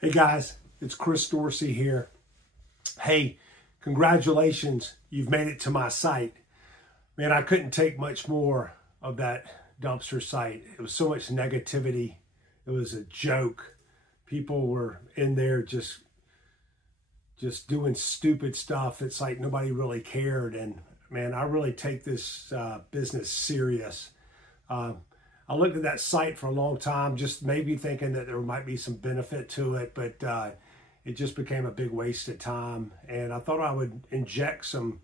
Hey guys, it's Chris Dorsey here. Hey, congratulations, you've made it to my site. Man, I couldn't take much more of that dumpster site. It was so much negativity. It was a joke. People were in there just doing stupid stuff. It's like nobody really cared. And man, I really take this business serious. I looked at that site for a long time, just maybe thinking that there might be some benefit to it, but it just became a big waste of time. And I thought I would inject some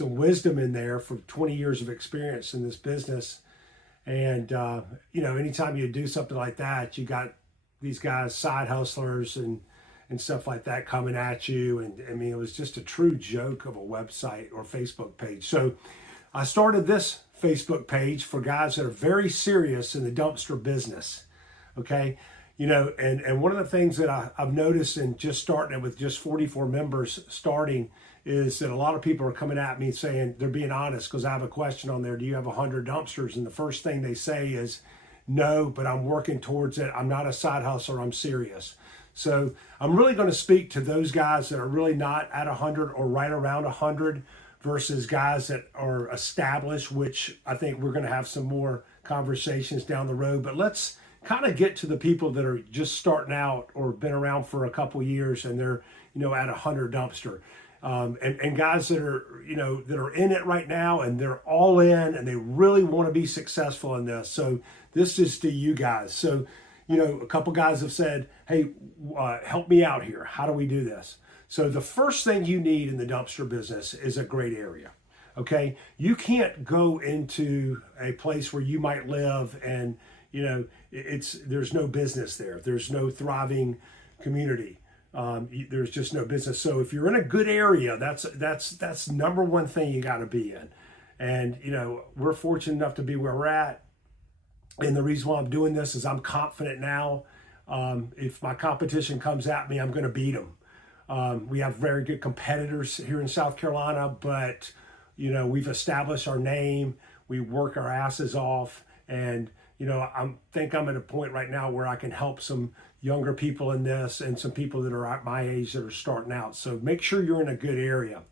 wisdom in there for 20 years of experience in this business. And anytime you do something like that, you got these guys, side hustlers and stuff like that coming at you. And I mean, it was just a true joke of a website or Facebook page. So I started this Facebook page for guys that are very serious in the dumpster business. Okay. And one of the things that I've noticed in just starting it with just 44 members starting is that a lot of people are coming at me saying, they're being honest, because I have a question on there. Do you have 100 dumpsters? And the first thing they say is, no, but I'm working towards it. I'm not a side hustler. I'm serious. So I'm really going to speak to those guys that are really not at 100 or right around 100 versus guys that are established, which I think we're going to have some more conversations down the road. But let's kind of get to the people that are just starting out or been around for a couple years and they're, at 100 dumpster. And guys that are, that are in it right now and they're all in and they really want to be successful in this. So this is to you guys. So, a couple guys have said, hey, help me out here. How do we do this? So the first thing you need in the dumpster business is a great area. Okay. You can't go into a place where you might live and, there's no business there. There's no thriving community. There's just no business. So if you're in a good area, that's number one thing you got to be in. And, we're fortunate enough to be where we're at. And the reason why I'm doing this is I'm confident now. If my competition comes at me, I'm going to beat them. We have very good competitors here in South Carolina, but, we've established our name. We work our asses off. And, I think I'm at a point right now where I can help some younger people in this and some people that are at my age that are starting out. So make sure you're in a good area.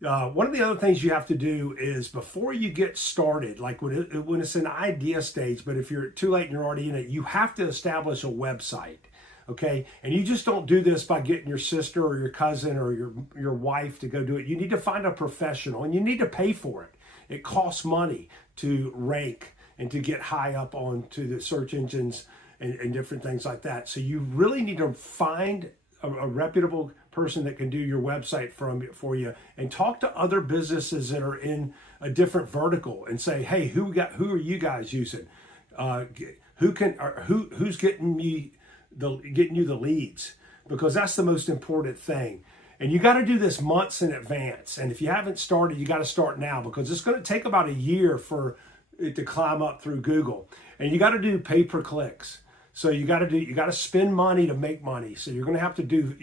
One of the other things you have to do is before you get started, like when it's an idea stage, but if you're too late and you're already in it, you have to establish a website. Okay. And you just don't do this by getting your sister or your cousin or your wife to go do it. You need to find a professional and you need to pay for it. It costs money to rank and to get high up onto the search engines and different things like that. So you really need to find a reputable person that can do your website for you and talk to other businesses that are in a different vertical and say, hey, who are you guys using? Who's getting you the leads? Because that's the most important thing. And you got to do this months in advance. And if you haven't started, you got to start now, because it's going to take about a year for it to climb up through Google. And you got to do pay-per-clicks. So you got to spend money to make money. So you're going to have to do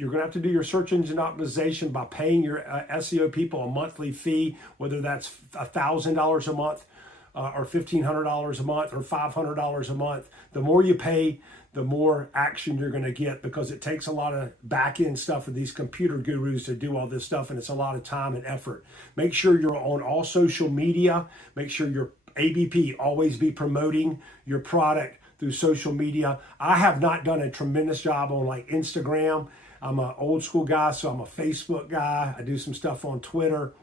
your search engine optimization by paying your SEO people a monthly fee, whether that's $1,000 a month or $1,500 a month or $500 a month. The more you pay, the more action you're going to get, because it takes a lot of back end stuff for these computer gurus to do all this stuff, and it's a lot of time and effort. Make sure you're on all social media. Make sure your ABP always be promoting your product through social media. I have not done a tremendous job on like Instagram. I'm an old school guy, so I'm a Facebook guy. I do some stuff on Twitter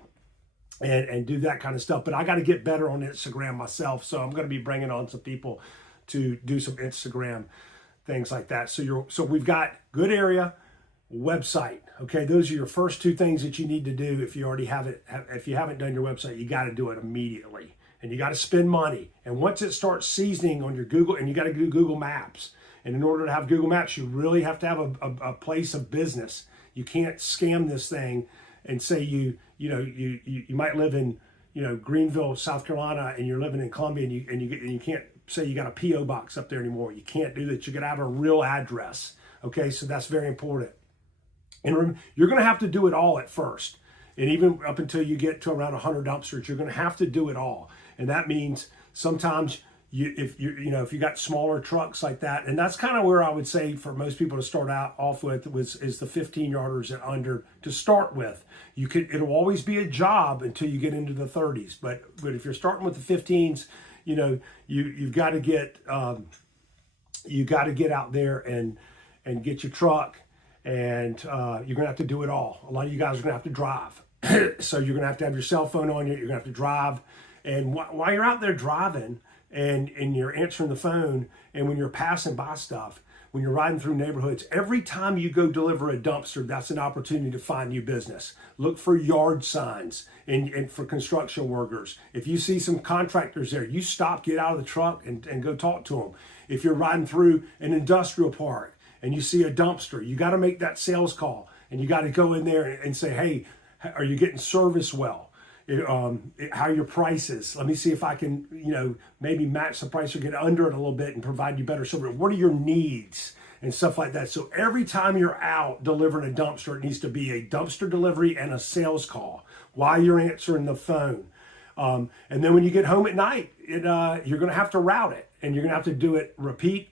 and do that kind of stuff, but I got to get better on Instagram myself. So I'm going to be bringing on some people to do some Instagram things like that. So we've got good area, website. Okay. Those are your first two things that you need to do. If you already have it, if you haven't done your website, you got to do it immediately. And you got to spend money. And once it starts seasoning on your Google, and you got to do Google Maps. And in order to have Google Maps, you really have to have a place of business. You can't scam this thing and say you might live in Greenville, South Carolina, and you're living in Columbia, and you can't say you got a PO box up there anymore. You can't do that. You're gonna have a real address. Okay, so that's very important. And you're gonna have to do it all at first. And even up until you get to around 100 dumpsters, you're gonna have to do it all. And that means sometimes if you got smaller trucks like that, and that's kind of where I would say for most people to start out off with is the 15 yarders and under to start with. It'll always be a job until you get into the 30s, but if you're starting with the 15s, you've got to get out there and get your truck, and you're gonna have to do it all. A lot of you guys are gonna have to drive, so you're gonna have to have your cell phone on you. You're gonna have to drive, and while you're out there driving and you're answering the phone, and when you're passing by stuff, when you're riding through neighborhoods, every time you go deliver a dumpster, that's an opportunity to find new business. Look for yard signs and for construction workers. If you see some contractors there, you stop, get out of the truck and go talk to them. If you're riding through an industrial park and you see a dumpster, you got to make that sales call, and you got to go in there and say, hey, are you getting service well? How are your prices? Let me see if I can, maybe match the price or get under it a little bit and provide you better service. What are your needs and stuff like that? So every time you're out delivering a dumpster, it needs to be a dumpster delivery and a sales call while you're answering the phone. And then when you get home at night, you're going to have to route it, and you're going to have to do it repeat.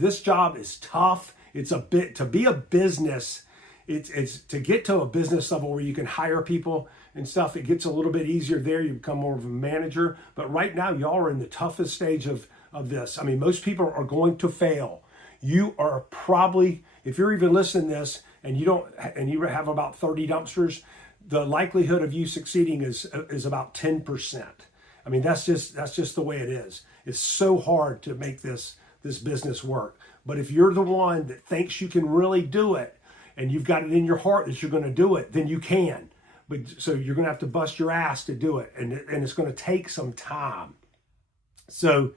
This job is tough. It's to be a business. It's to get to a business level where you can hire people and stuff. It gets a little bit easier there. You become more of a manager. But right now, y'all are in the toughest stage of this. I mean, most people are going to fail. You are probably, if you're even listening to this and you have about 30 dumpsters, the likelihood of you succeeding is about 10%. I mean, that's just the way it is. It's so hard to make this business work. But if you're the one that thinks you can really do it, and you've got it in your heart that you're going to do it, then you can. But so you're going to have to bust your ass to do it, and it's going to take some time. So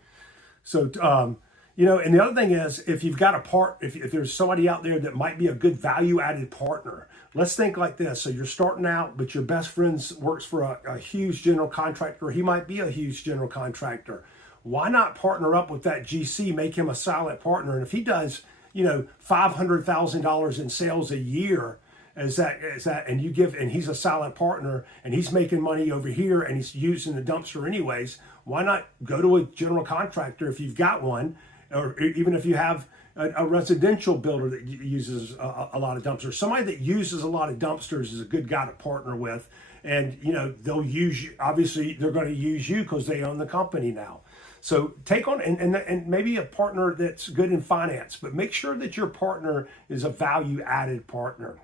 and the other thing is, if you've got if there's somebody out there that might be a good value-added partner, let's think like this. So you're starting out, but your best friend works for a huge general contractor. He might be a huge general contractor. Why not partner up with that GC, make him a silent partner, and if he does $500,000 in sales a year and he's a silent partner and he's making money over here and he's using the dumpster anyways, why not go to a general contractor if you've got one, or even if you have a residential builder that uses a lot of dumpsters. Somebody that uses a lot of dumpsters is a good guy to partner with, and they'll use you. Obviously they're going to use you because they own the company now. So take on, and maybe a partner that's good in finance, but make sure that your partner is a value-added partner.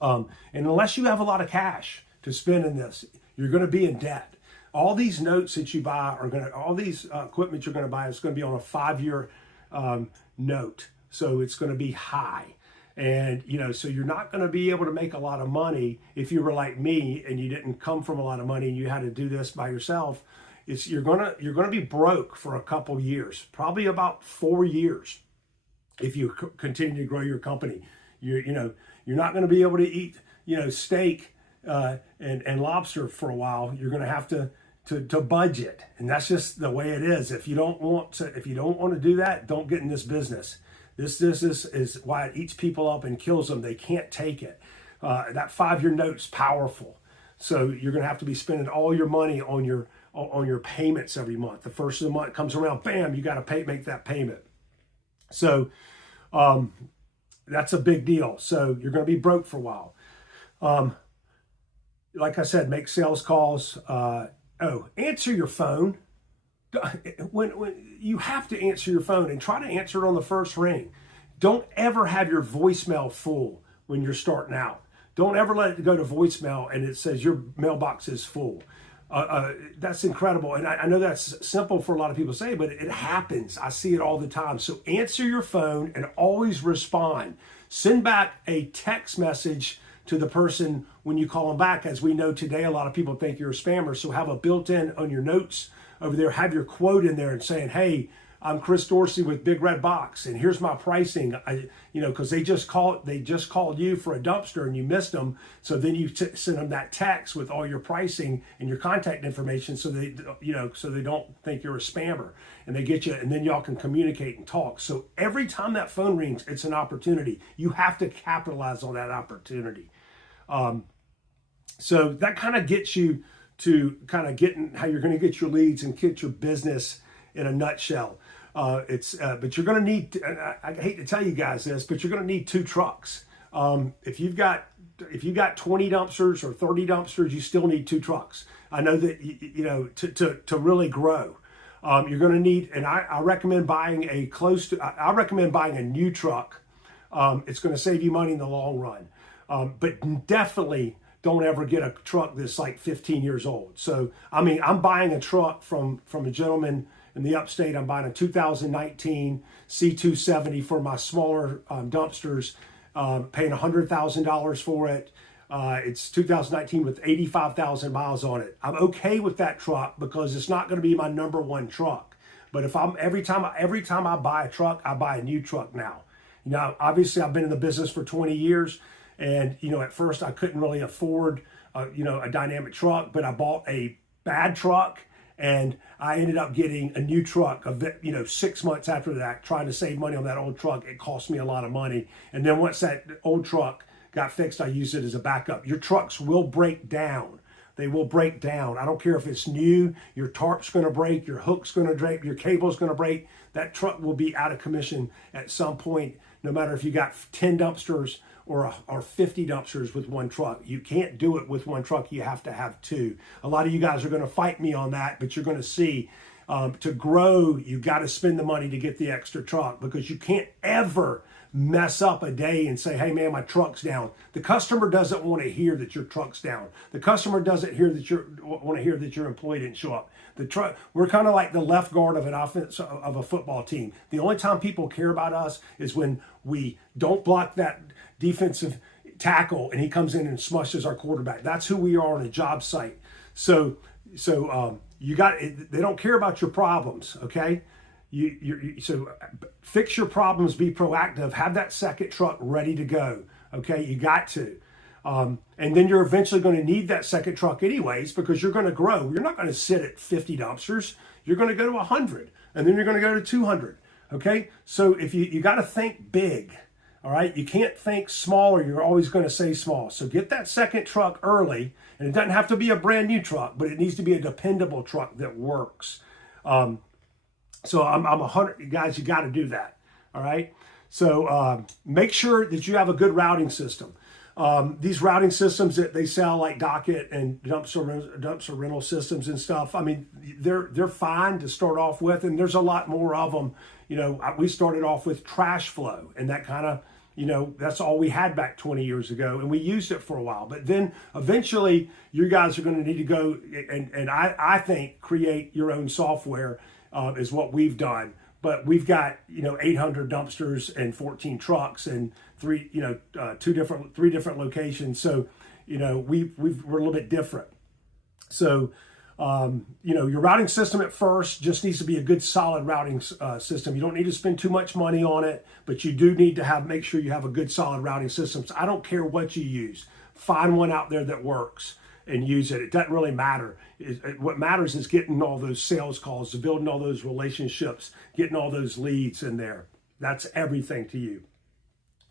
And unless you have a lot of cash to spend in this, you're going to be in debt. All these notes that you buy all these equipment you're going to buy is going to be on a 5-year note. So it's going to be high. And, so you're not going to be able to make a lot of money if you were like me and you didn't come from a lot of money and you had to do this by yourself. You're gonna be broke for a couple years, probably about 4 years, if you continue to grow your company. You're not going to be able to eat steak and lobster for a while. You're going to have to budget, and that's just the way it is. If you don't want to do that, don't get in this business. This is why it eats people up and kills them. They can't take it. That 5-year note's powerful, so you're going to have to be spending all your money on your payments every month. The first of the month comes around, bam, you got to make that payment. So that's a big deal. So you're going to be broke for a while. Like I said, make sales calls. Answer your phone. When you have to answer your phone, and try to answer it on the first ring. Don't ever have your voicemail full when you're starting out. Don't ever let it go to voicemail and it says your mailbox is full. That's incredible. And I know that's simple for a lot of people to say, but it happens. I see it all the time. So answer your phone and always respond. Send back a text message to the person when you call them back. As we know today, a lot of people think you're a spammer. So have a built-in on your notes over there, have your quote in there and saying, hey, I'm Chris Dorsey with Big Red Box, and here's my pricing. Because they just called you for a dumpster and you missed them. So then you send them that text with all your pricing and your contact information, so they don't think you're a spammer, and they get you, and then y'all can communicate and talk. So every time that phone rings, it's an opportunity. You have to capitalize on that opportunity. So that kind of gets you to kind of getting how you're going to get your leads and get your business in a nutshell. But you're going to need, and I hate to tell you guys this, but you're going to need 2 trucks. If you've got 20 dumpsters or 30 dumpsters, you still need 2 trucks. I know that, to really grow. You're going to need, and I recommend buying I recommend buying a new truck. It's going to save you money in the long run. But definitely don't ever get a truck that's like 15 years old. So, I mean, I'm buying a truck from a gentleman in the upstate. I'm buying a 2019 C270 for my smaller dumpsters, paying $100,000 for it. It's 2019 with 85,000 miles on it. I'm okay with that truck because it's not going to be my number one truck. But if every time I buy a truck, I buy a new truck now. Obviously I've been in the business for 20 years, and at first I couldn't really afford a dynamic truck, but I bought a bad truck, and I ended up getting a new truck 6 months after that, trying to save money on that old truck. It cost me a lot of money. And then once that old truck got fixed, I used it as a backup. Your trucks will break down. They will break down. I don't care if it's new, your tarp's going to break, your hook's going to break, your cable's going to break. That truck will be out of commission at some point, no matter if you got 10 dumpsters or 50 dumpsters with one truck. You can't do it with one truck. You have to have 2. A lot of you guys are going to fight me on that, but you're going to see to grow, you got to spend the money to get the extra truck, because you can't ever mess up a day and say, hey man, my truck's down. The customer doesn't want to hear that your truck's down. The customer doesn't want to hear that your employee didn't show up. We're kind of like the left guard of an offense of a football team. The only time people care about us is when we don't block that defensive tackle and he comes in and smushes our quarterback. That's who we are on a job site. So they don't care about your problems, okay? So fix your problems, be proactive, have that second truck ready to go, okay? You got to. And then you're eventually going to need that second truck anyways, because you're going to grow. You're not going to sit at 50 dumpsters. You're going to go to 100, and then you're going to go to 200, okay? So if you got to think big, all right? You can't think small, or you're always going to say small. So get that second truck early, and it doesn't have to be a brand new truck, but it needs to be a dependable truck that works. So I'm 100, guys, you got to do that, all right? So make sure that you have a good routing system. These routing systems that they sell, like Docket and dumpster rental systems and stuff, I mean, they're fine to start off with, and there's a lot more of them. We started off with Trash Flow, and that kind of, that's all we had back 20 years ago, and we used it for a while. But then eventually you guys are going to need to go and I think create your own software is what we've done. But we've got 800 dumpsters and 14 trucks and three different locations. So we're a little bit different. So your routing system at first just needs to be a good solid routing system. You don't need to spend too much money on it, but you do need to make sure you have a good solid routing system. So I don't care what you use. Find one out there that works and use it. It doesn't really matter. What matters is getting all those sales calls, building all those relationships, getting all those leads in there. That's everything to you.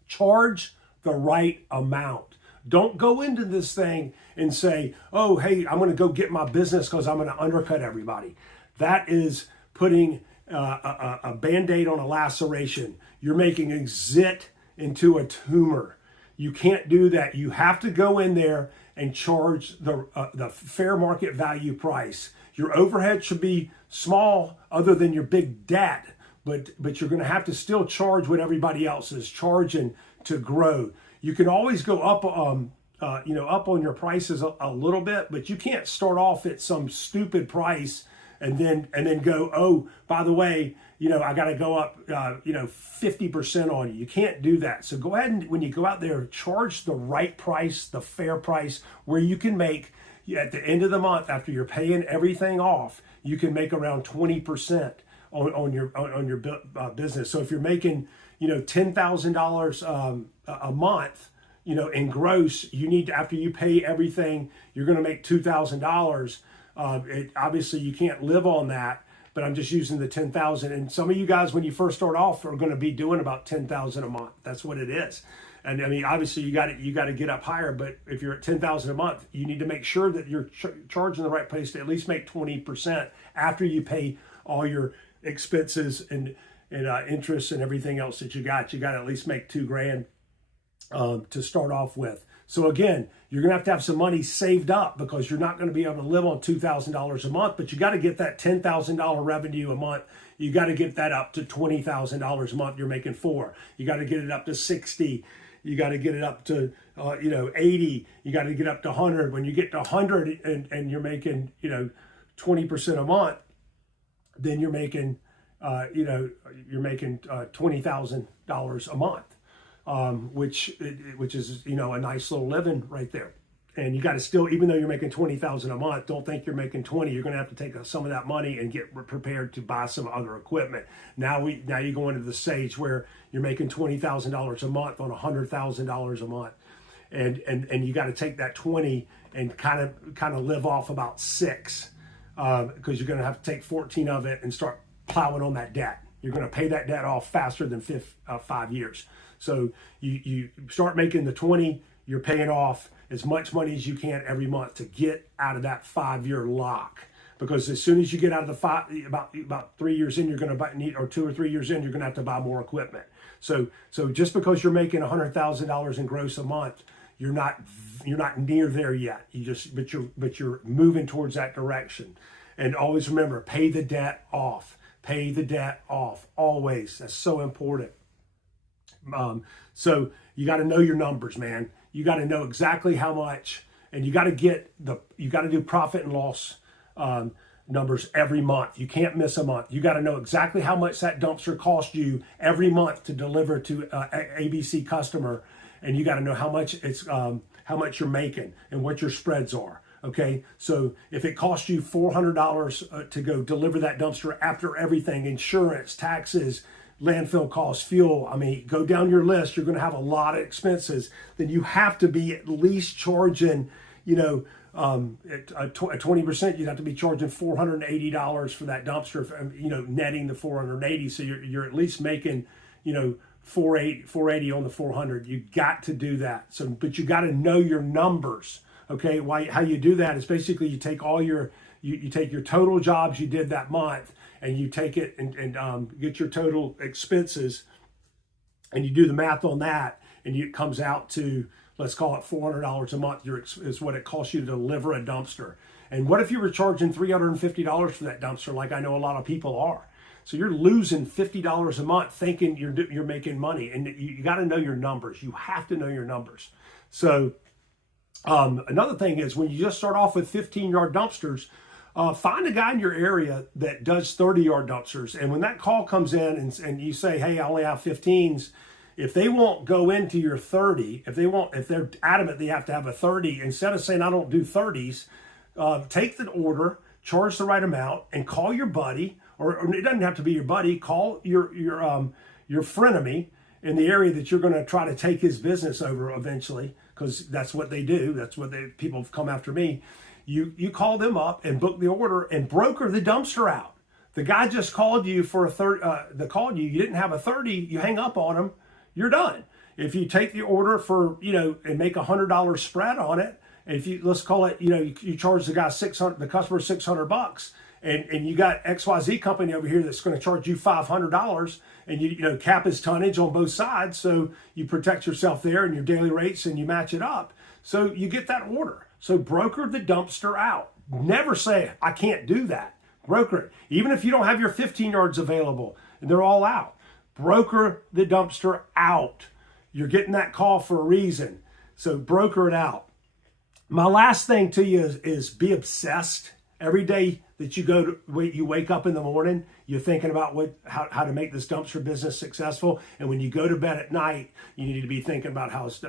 Charge the right amount. Don't go into this thing and say, oh, hey, I'm going to go get my business because I'm going to undercut everybody. That is putting a Band-Aid on a laceration. You're making a zit into a tumor. You can't do that. You have to go in there and charge the fair market value price. Your overhead should be small, other than your big debt, but you're going to have to still charge what everybody else is charging to grow. You can always go up on your prices a little bit, but you can't start off at some stupid price and then go, oh, by the way, I got to go up 50% on you. You can't do that. So go ahead and, when you go out there, charge the right price, the fair price, where you can make, at the end of the month, after you're paying everything off, you can make around 20% on your business. So if you're making $10,000 a month, in gross, you need to, after you pay everything, you're going to make $2,000. Obviously you can't live on that, but I'm just using the 10,000. And some of you guys, when you first start off, are going to be doing about 10,000 a month. That's what it is. And I mean, obviously you got to get up higher, but if you're at 10,000 a month, you need to make sure that you're charging the right place to at least make 20% after you pay all your expenses and interest and everything else that you got. You got to at least make $2,000 to start off with. So again, you're going to have some money saved up because you're not going to be able to live on $2,000 a month, but you got to get that $10,000 revenue a month. You got to get that up to $20,000 a month. You're making $4. You got to get it up to 60. You got to get it up to 80. You got to get up to 100. When you get to 100 and you're making 20% a month, then you're making $20,000 a month. Which is a nice little living right there. And you got to still, even though you're making $20,000 a month, don't think you're making 20. You're going to have to take some of that money and get prepared to buy some other equipment. Now you go into the stage where you're making $20,000 a month on $100,000 a month, and you got to take that 20 and kind of live off about 6, because you're going to have to take 14 of it and start plowing on that debt. You're going to pay that debt off faster than 5 years. So you start making the 20, you're paying off as much money as you can every month to get out of that 5-year lock. Because as soon as you get out of the about 3 years in, you're going to need, or 2 or 3 years in, you're going to have to buy more equipment. So just because you're making $100,000 in gross a month, you're not near there yet. But you're moving towards that direction. And always remember, pay the debt off. Pay the debt off always. That's so important. So you got to know your numbers, man. You got to know exactly how much, and you got to do profit and loss numbers every month. You can't miss a month. You got to know exactly how much that dumpster cost you every month to deliver to ABC customer, and you got to know how much you're making and what your spreads are. Okay, so if it costs you $400 to go deliver that dumpster after everything, insurance, taxes, landfill costs, fuel, I mean, go down your list, you're going to have a lot of expenses. Then you have to be at least charging, at 20%, you'd have to be charging $480 for that dumpster, netting the $480. So you're at least making, $480 on the 400. You got to do that. So, but you got to know your numbers. Okay, how you do that is basically you take all you take your total jobs you did that month, and you take it and get your total expenses, and you do the math on that, and it comes out to, let's call it $400 a month is what it costs you to deliver a dumpster. And what if you were charging $350 for that dumpster, like I know a lot of people are? So you're losing $50 a month thinking you're making money, and you got to know your numbers. You have to know your numbers. So another thing is, when you just start off with 15-yard dumpsters, find a guy in your area that does 30-yard dumpsters. And when that call comes in and you say, hey, I only have 15s, if they won't go into your 30, if they're adamant they have to have a 30, instead of saying I don't do 30s, take the order, charge the right amount, and call your buddy, or it doesn't have to be your buddy, call your frenemy in the area that you're going to try to take his business over eventually, because that's what they do. That's what people have come after me. You call them up and book the order and broker the dumpster out. The guy just called you for a 30. You didn't have a 30. You hang up on him. You're done. If you take the order for and make $100 spread on it, and if let's call it you charge the guy the customer $600, and you got XYZ company over here that's going to charge you $500, and you cap his tonnage on both sides, so you protect yourself there and your daily rates, and you match it up. So you get that order. So broker the dumpster out. Never say, I can't do that. Broker it. Even if you don't have your 15 yards available and they're all out, broker the dumpster out. You're getting that call for a reason. So broker it out. My last thing to you is be obsessed. Every day that you wake up in the morning, you're thinking about how to make this dumpster business successful. And when you go to bed at night, you need to be thinking about how it's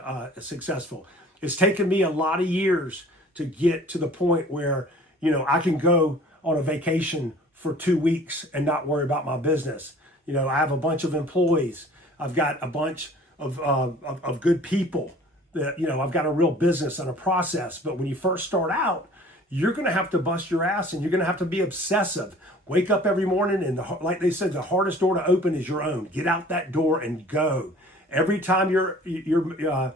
successful. It's taken me a lot of years to get to the point where, I can go on a vacation for 2 weeks and not worry about my business. I have a bunch of employees. I've got a bunch of good people that, I've got a real business and a process. But when you first start out, you're going to have to bust your ass, and you're going to have to be obsessive. Wake up every morning, and like they said, the hardest door to open is your own. Get out that door and go. Every time the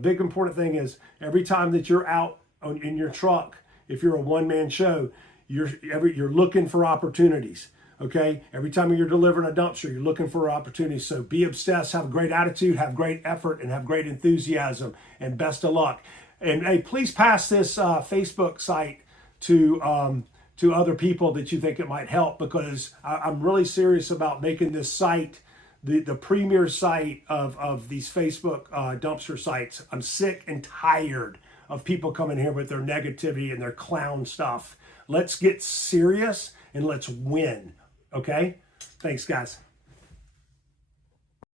big important thing is every time that you're out in your truck, if you're a one-man show, you're looking for opportunities. Okay, every time you're delivering a dumpster, you're looking for opportunities. So be obsessed, have great attitude, have great effort, and have great enthusiasm. And best of luck. And hey, please pass this Facebook site to other people that you think it might help, because I'm really serious about making this site the premier site of these Facebook dumpster sites. I'm sick and tired of people coming here with their negativity and their clown stuff. Let's get serious and let's win. Okay? Thanks, guys.